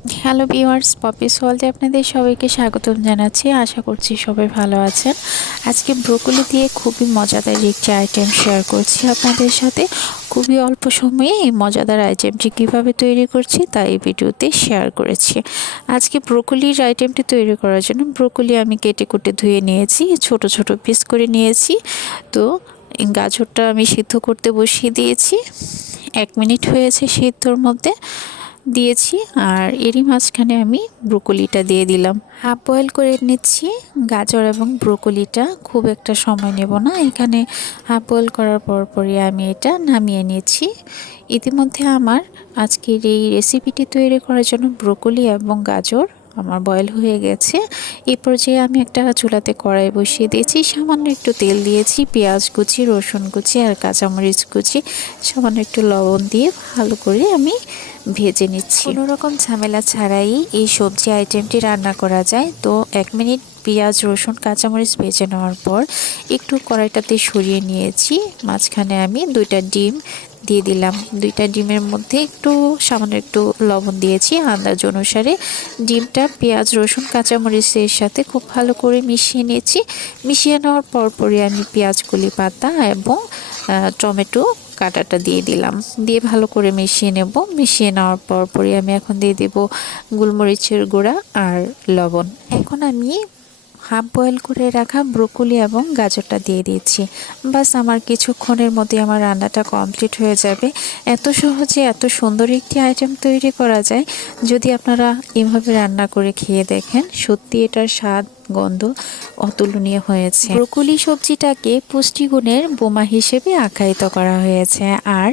Hello viewers Poppy's ওয়ার্ল্ডে আপনাদের সবাইকে স্বাগতম জানাচ্ছি। আশা করছি সবাই ভালো আছেন। আজকে ব্রোকলি দিয়ে খুবই মজাদার একটি আইটেম শেয়ার করছি আপনাদের সাথে। খুবই অল্প সময়ে এই মজাদার আইটেমটি কীভাবে তৈরি করছি তা এই ভিডিওতে শেয়ার করেছি। আজকে ব্রোকলির আইটেমটি তৈরি করার জন্য ব্রোকলি আমি কেটে কুটে ধুয়ে নিয়েছি, ছোট ছোট পিস করে নিয়েছি। তো গাজরটা আমি সিদ্ধ করতে বসিয়ে দিয়েছি। এক মিনিট হয়েছে সিদ্ধর মধ্যে। দিয়েছি আর এরই মাঝখানে আমি ব্রোকলিটা দিয়ে দিলাম। হাফ বয়েল করে নিচ্ছি গাজর এবং ব্রোকলিটা, খুব একটা সময় নেব না। এখানে হাফ বয়েল করার পর পরই আমি এটা নামিয়ে নিয়েছি ইতিমধ্যে আমার আজকের এই রেসিপিটি তৈরি করার জন্য ব্রোকলি এবং গাজর আমার বয়েল হয়ে গেছে। এই পর্যায়ে আমি একটা চুলাতে কড়াই বসিয়ে দিয়েছি। সামান্য একটু তেল দিয়েছি, পেঁয়াজ কুচি, রসুন কুচি আর কাঁচামরিচ কুচি। সামান্য একটু লবণ দিয়ে ভালো করে আমি ভেজে নিচ্ছি। রকম ঝামেলা ছাড়াই এই সবজি আইটেমটি রান্না করা যায়। তো এক মিনিট পেঁয়াজ, রসুন, কাঁচামরিচ ভেজে নেওয়ার পর একটু কড়াইটাতে সরিয়ে নিয়েছি। মাঝখানে আমি দুইটা ডিম দিয়ে দিলাম। দুইটা ডিমের মধ্যে একটু, সামান্য একটু লবণ দিয়েছি। আন্দাজ অনুসারে ডিমটা পেঁয়াজ, রসুন, কাঁচামরিচের সাথে খুব ভালো করে মিশিয়ে নিয়েছি। মিশিয়ে নেওয়ার পরপরই আমি পেঁয়াজ কলি পাতা এবং টমেটো কাটাটা দিয়ে দিলাম। দিয়ে ভালো করে মিশিয়ে নেব। মিশিয়ে নেওয়ার পরপরই আমি এখন দিয়ে দেব গোলমরিচের গুঁড়া আর লবণ। এখন আমি হাফ বয়েল করে রাখা ব্রোকলি এবং গাজরটা দিয়ে দিয়েছি বাস আমার কিছুক্ষণের মধ্যে আমার রান্নাটা কমপ্লিট হয়ে যাবে। এত সহজে এত সুন্দর একটি আইটেম তৈরি করা যায়। যদি আপনারা এভাবে রান্না করে খেয়ে দেখেন, সত্যি এটার স্বাদ গন্ধ অতুলনীয় হয়েছে। ব্রোকলি সবজিটাকে পুষ্টিগুণের বোমা হিসেবে আখ্যায়িত করা হয়েছে। আর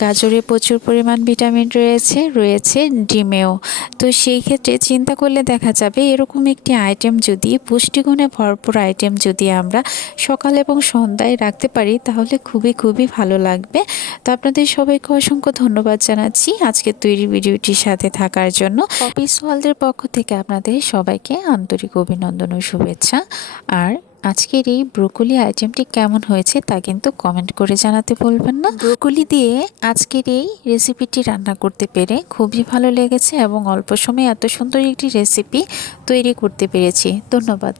গাজরে প্রচুর পরিমাণ ভিটামিন রয়েছে রয়েছে ডিমেও। তো সেই ক্ষেত্রে চিন্তা করলে দেখা যাবে এরকম একটি আইটেম যদি পুষ্টিগুণে ভরপুর আইটেম যদি আমরা সকাল এবং সন্ধ্যায় রাখতে পারি তাহলে খুবই খুবই ভালো লাগবে। তো আপনাদের সবাইকে অসংখ্য ধন্যবাদ জানাচ্ছি আজকে তৈরি ভিডিওটির সাথে থাকার জন্য। অফিস ওয়ার্ল্ডের পক্ষ থেকে আপনাদের সবাইকে আন্তরিক অভিনন্দন শুভেচ্ছা। আর আজকের এই ব্রোকলি আইটেমটি কেমন হয়েছে তা কিন্তু কমেন্ট করে জানাতে বলবেন না। ব্রোকলি দিয়ে আজকের এই রেসিপিটি রান্না করতে পেরে খুবই ভালো লেগেছে এবং অল্প সময়ে এত সুন্দর একটি রেসিপি তৈরি করতে পেরেছি। ধন্যবাদ।